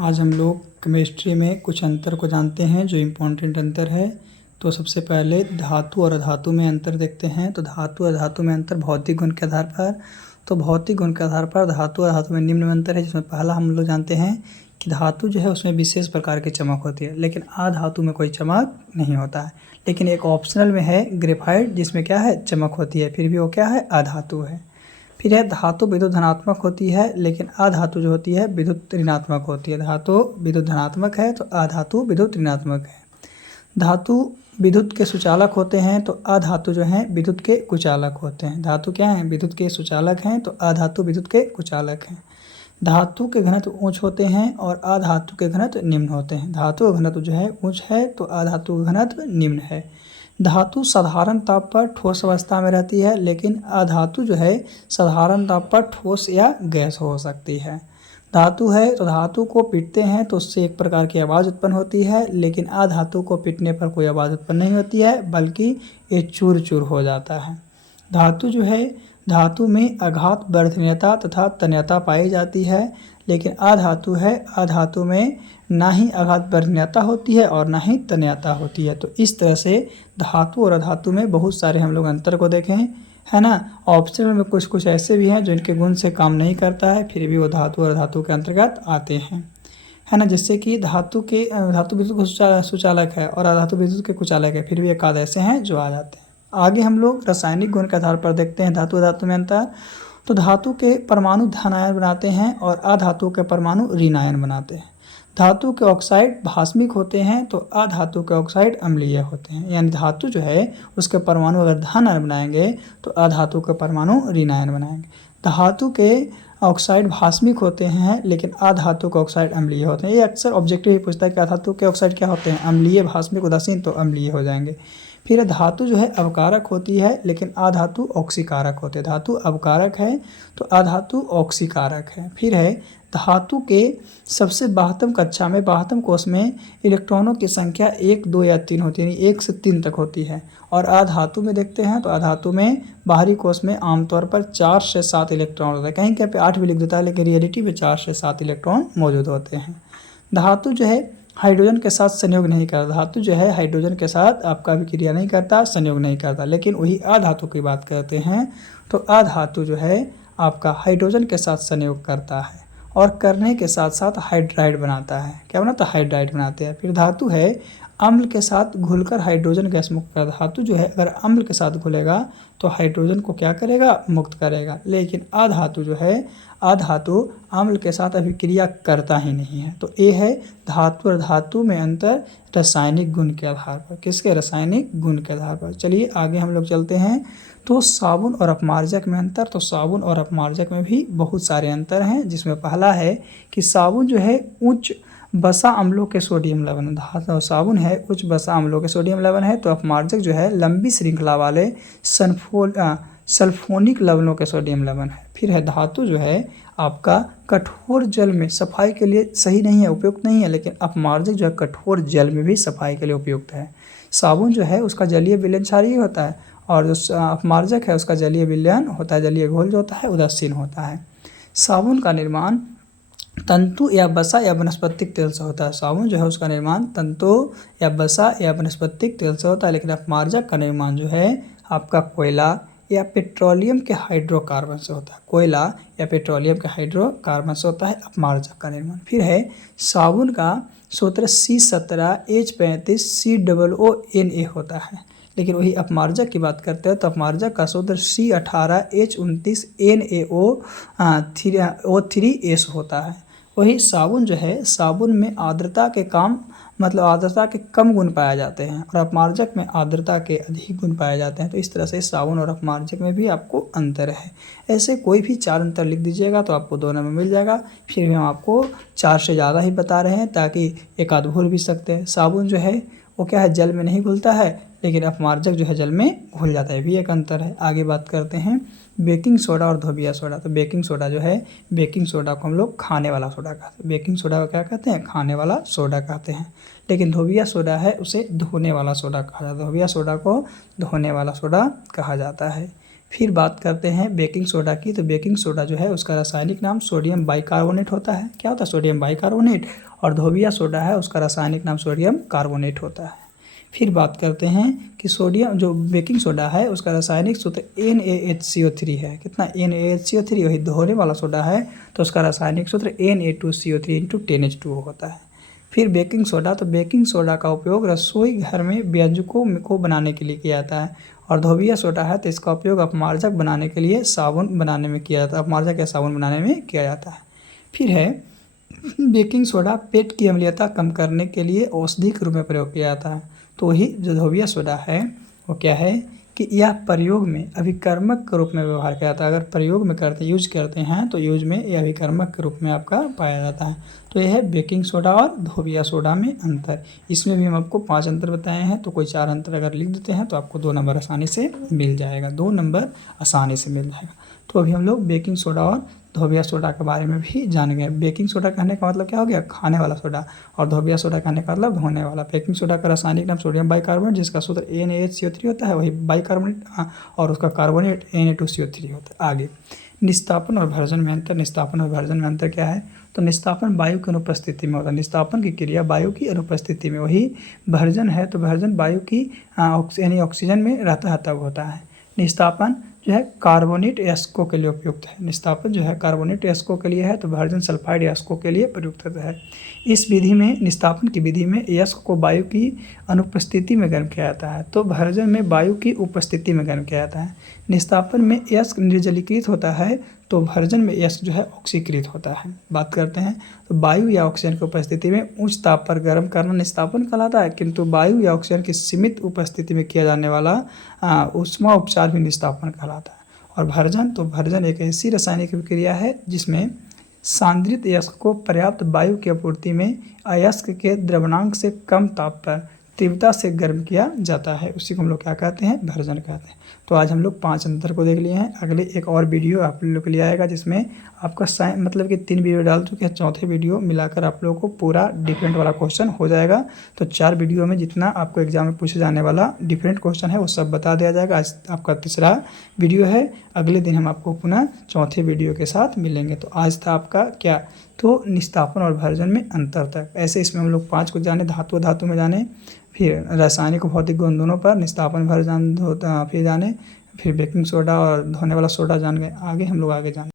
आज हम लोग केमिस्ट्री में कुछ अंतर को जानते हैं जो इम्पोर्टेंट अंतर है। तो सबसे पहले धातु और अधातु में अंतर देखते हैं। तो धातु और धातु में अंतर भौतिक गुण के आधार पर। तो भौतिक गुण के आधार पर धातु और धातु में निम्न में अंतर है, जिसमें पहला हम लोग जानते हैं कि धातु जो है उसमें विशेष प्रकार की चमक होती है, लेकिन अधातु में कोई चमक नहीं होता है। लेकिन एक ऑप्शनल में है ग्रेफाइट, जिसमें क्या है चमक होती है, फिर भी वो क्या है अधातु है। फिर है धातु विद्युत धनात्मक होती है, लेकिन अधातु जो होती है विद्युत ऋणात्मक होती है। धातु विद्युत धनात्मक है तो अधातु विद्युत ऋणात्मक है। धातु विद्युत के सुचालक होते हैं तो अधातु जो है विद्युत के कुचालक होते हैं। धातु क्या है विद्युत के सुचालक हैं तो अधातु विद्युत के कुचालक हैं। धातु के घनत्व उच्च होते हैं और अधातु के घनत्व निम्न होते हैं। धातु का घनत्व जो है उच्च है तो अधातु का घनत्व निम्न है। धातु साधारण ताप पर ठोस अवस्था में रहती है, लेकिन अधातु जो है साधारण ताप पर ठोस या गैस हो सकती है। धातु है तो धातु को पीटते हैं तो उससे एक प्रकार की आवाज़ उत्पन्न होती है, लेकिन अधातु को पीटने पर कोई आवाज़ उत्पन्न नहीं होती है, बल्कि ये चूर चूर हो जाता है। धातु जो है धातु में आघात वर्धनीयता तथा तन्यता पाई जाती है, लेकिन अधातु है अधातु में ना ही आघात वर्धनीयता होती है और ना ही तन्यता होती है। तो इस तरह से धातु और अधातु में बहुत सारे हम लोग अंतर को देखें, है ना। ऑप्शनल में कुछ कुछ ऐसे भी हैं जो इनके गुण से काम नहीं करता है, फिर भी वो धातु और अधातु के अंतर्गत आते हैं, है ना। जैसे कि धातु विद्युत को सुचालक है और अधातु विद्युत के कुचालक है, फिर भी एक आध ऐसे हैं जो आ जाते हैं। आगे हम लोग रासायनिक गुण के आधार पर देखते हैं धातु धातु में अंतर। तो धातु के परमाणु धनायन बनाते हैं और अधातु के परमाणु ऋणायन बनाते हैं। धातु के ऑक्साइड भास्मिक होते हैं तो अधातु के ऑक्साइड अम्लीय होते हैं। यानी धातु जो है उसके परमाणु अगर धन आयन बनाएंगे तो अधातु के परमाणु ऋणायन बनाएंगे। धातु के ऑक्साइड भास्मिक होते हैं, लेकिन अधातु के ऑक्साइड अम्लीय होते हैं। ये अक्सर ऑब्जेक्टिव ही पूछता है कि अधातु के ऑक्साइड क्या होते हैं, अम्लीय भास्मिक उदासीन, तो अम्लीय हो जाएंगे। फिर धातु जो है अवकारक होती है, लेकिन अधातु ऑक्सीकारक होते हैं। धातु अवकारक है तो अधातु ऑक्सीकारक है। फिर है धातु के सबसे बाह्यतम कक्षा में बाह्यतम कोष में इलेक्ट्रॉनों की संख्या 1, 2 या 3 होती है, यानी 1 से 3 तक होती है। और अधातु में देखते हैं तो अधातु में बाहरी कोष में आमतौर पर 4 से 7 इलेक्ट्रॉन होता है। कहीं कहीं पे 8 भी लिख देता है, लेकिन रियलिटी में 4 से 7 इलेक्ट्रॉन मौजूद होते हैं। धातु जो है हाइड्रोजन के साथ संयोग नहीं करता। धातु जो है हाइड्रोजन के साथ आपका अभिक्रिया नहीं करता, संयोग नहीं करता। लेकिन वही अधातु की बात करते हैं तो अधातु जो है आपका हाइड्रोजन के साथ संयोग करता है और करने के साथ साथ हाइड्राइड बनाता है। क्या बनाता है, हाइड्राइड बनाते हैं। फिर धातु है अम्ल के साथ घुलकर हाइड्रोजन गैस मुक्त करता है। धातु जो है अगर अम्ल के साथ घुलेगा तो हाइड्रोजन को क्या करेगा, मुक्त करेगा। लेकिन अधातु जो है अधातु अम्ल के साथ अभिक्रिया करता ही नहीं है। तो ये है धातु और धातु में अंतर रासायनिक गुण के आधार पर। किसके, रासायनिक गुण के आधार पर। चलिए आगे हम लोग चलते हैं। तो साबुन और अपमार्जक में अंतर। तो साबुन और अपमार्जक में भी बहुत सारे अंतर हैं, जिसमें पहला है कि साबुन जो है उच्च बसा अम्लों के सोडियम लवण, साबुन है उच्च बसा अम्लों के सोडियम लवण है। तो अपमार्जक जो है लंबी श्रृंखला वाले सल्फोनिक लवणों के सोडियम लवण है। फिर है धातु जो है आपका कठोर जल में सफाई के लिए सही नहीं है, उपयुक्त नहीं है, लेकिन अपमार्जक जो है कठोर जल में भी सफाई के लिए उपयुक्त है। साबुन जो है उसका जलीय विलयन क्षारीय होता है और जो अपमार्जक है उसका जलीय विलयन होता है, जलीय घोल जो होता है उदासीन होता है। साबुन का निर्माण तंतु या बसा या वनस्पतिक तेल से होता है। साबुन जो है उसका निर्माण तंतु या बसा या वनस्पतिक तेल से होता है, लेकिन अपमार्जक का निर्माण जो है आपका कोयला या पेट्रोलियम के हाइड्रोकार्बन से होता है। कोयला या पेट्रोलियम के हाइड्रोकार्बन से होता है अपमार्जक का निर्माण। फिर है साबुन का सूत्र C17H35COONA होता है, लेकिन वही अपमार्जक की बात करते हैं तो अपमार्जक का सूत्र C18H29NaO3S होता है। वही साबुन जो है साबुन में आर्द्रता के आर्द्रता के कम गुण पाए जाते हैं और अपमार्जक में आर्द्रता के अधिक गुण पाए जाते हैं। तो इस तरह से साबुन और अपमार्जक में भी आपको अंतर है। ऐसे कोई भी 4 अंतर लिख दीजिएगा तो आपको दोनों में मिल जाएगा। फिर भी हम आपको 4 से ज़्यादा ही बता रहे हैं ताकि एक आध भूल भी सकते हैं। साबुन जो है वो क्या है, जल में नहीं घुलता है, लेकिन अपमार्जक जो है जल में घुल जाता है, भी एक अंतर है। आगे बात करते हैं बेकिंग सोडा और धोबिया सोडा। तो बेकिंग सोडा जो है, बेकिंग सोडा को हम लोग खाने वाला सोडा कहते हैं। बेकिंग सोडा को क्या कहते हैं, खाने वाला सोडा कहते हैं। लेकिन धोबिया सोडा है उसे धोने वाला सोडा कहा जाता है। धोबिया सोडा को धोने वाला सोडा कहा जाता है। फिर बात करते हैं बेकिंग सोडा की। तो बेकिंग सोडा जो है उसका रासायनिक नाम सोडियम बाइकार्बोनेट होता है। क्या होता है? Sodium bicarbonate. और धोबिया सोडा है उसका रासायनिक नाम सोडियम कार्बोनेट होता है। फिर बात करते हैं कि सोडियम जो बेकिंग सोडा है उसका रासायनिक सूत्र NaHCO3 है। कितना? NaHCO3। वही धोने वाला सोडा है तो उसका रासायनिक सूत्र Na2CO3 × 10H2O होता है। फिर बेकिंग सोडा। तो बेकिंग सोडा का उपयोग रसोई घर में व्यंजकों को बनाने के लिए किया जाता है। और धोबिया सोडा है तो इसका उपयोग अपमार्जक बनाने के लिए साबुन बनाने में किया जाता है। अपमार्जक या साबुन बनाने में किया जाता है। फिर है बेकिंग सोडा पेट की अम्लीयता कम करने के लिए औषधि के रूप में प्रयोग किया जाता है। तो वही जो धोबिया सोडा है वो क्या है कि यह प्रयोग में अभिकर्मक के रूप में व्यवहार किया जाता है। अगर प्रयोग में यूज करते हैं तो यूज में यह अभिकर्मक के रूप में आपका पाया जाता है। तो यह है बेकिंग सोडा और धोबिया सोडा में अंतर। इसमें भी हम आपको 5 अंतर बताए हैं, तो कोई 4 अंतर अगर लिख देते हैं तो आपको 2 नंबर आसानी से मिल जाएगा। 2 नंबर आसानी से मिल जाएगा। तो अभी हम लोग बेकिंग सोडा और धोबिया सोडा के बारे में भी जान गए। बेकिंग सोडा कहने का मतलब क्या हो गया? खाने वाला सोडा। और धोबिया सोडा कहने का मतलब धोने वाला। बेकिंग सोडा का रासायनिक नाम सोडियम बाइकार्बोनेट जिसका सूत्र NaHCO3 होता है, वही बाइकार्बोनेट और उसका कार्बोनेट Na2CO3 होता है। आगे निस्तापन और भर्जन में अंतर। निस्तापन और भर्जन में अंतर क्या है? तो निस्तापन वायु की अनुपस्थिति में होता है। निस्तापन की क्रिया वायु की अनुपस्थिति में। वही भर्जन है तो भर्जन वायु की यानी ऑक्सीजन में रहता तब होता है। निस्तापन जो है कार्बोनेट एस्को के लिए उपयुक्त है। निस्तापन जो है कार्बोनेट एस्को के लिए है तो भर्जन सल्फाइड एस्को के लिए प्रयुक्त है। इस विधि में निस्तापन की विधि में एस्क को वायु की अनुपस्थिति में गर्म किया जाता है तो भर्जन में वायु की उपस्थिति में गर्म किया जाता है। निस्तापन में एस्क निर्जलीकृत होता है तो भर्जन में एस्क जो है ऑक्सीकृत होता है। बात करते हैं तो वायु या ऑक्सीजन की उपस्थिति में उच्च ताप पर गर्म करना निस्तापन कहलाता है, किंतु वायु या ऑक्सीजन की सीमित उपस्थिति में किया जाने वाला ऊष्मा उपचार भी निस्तापन कहलाता है। और भर्जन। तो भर्जन एक ऐसी रासायनिक प्रक्रिया है जिसमें सांद्रित अयस्क को पर्याप्त वायु की आपूर्ति में अयस्क के द्रवणांक से कम ताप पर तीव्रता से गर्म किया जाता है। उसी को हम लोग क्या कहते हैं? भर्जन कहते हैं। तो आज हम लोग 5 अंतर को देख लिए हैं। अगले एक और वीडियो आप लोग के लिए आएगा जिसमें आपका मतलब कि 3 वीडियो डाल चुके हैं, चौथे वीडियो मिलाकर आप लोगों को पूरा डिफरेंट वाला क्वेश्चन हो जाएगा। तो 4 वीडियो में जितना आपको एग्जाम में पूछे जाने वाला डिफरेंट क्वेश्चन है वो सब बता दिया जाएगा। आज आपका तीसरा वीडियो है। अगले दिन हम आपको पुनः चौथे वीडियो के साथ मिलेंगे। तो आज था आपका क्या? तो निस्तापन और भर्जन में अंतर तक। ऐसे इसमें हम लोग 5 को जाने, धातु में जाने, फिर रासायनिक और भौतिक गुण दोनों पर, निस्तापन भर्जन फिर जाने, फिर बेकिंग सोडा और धोने वाला सोडा जान गए। आगे हम लोग आगे जान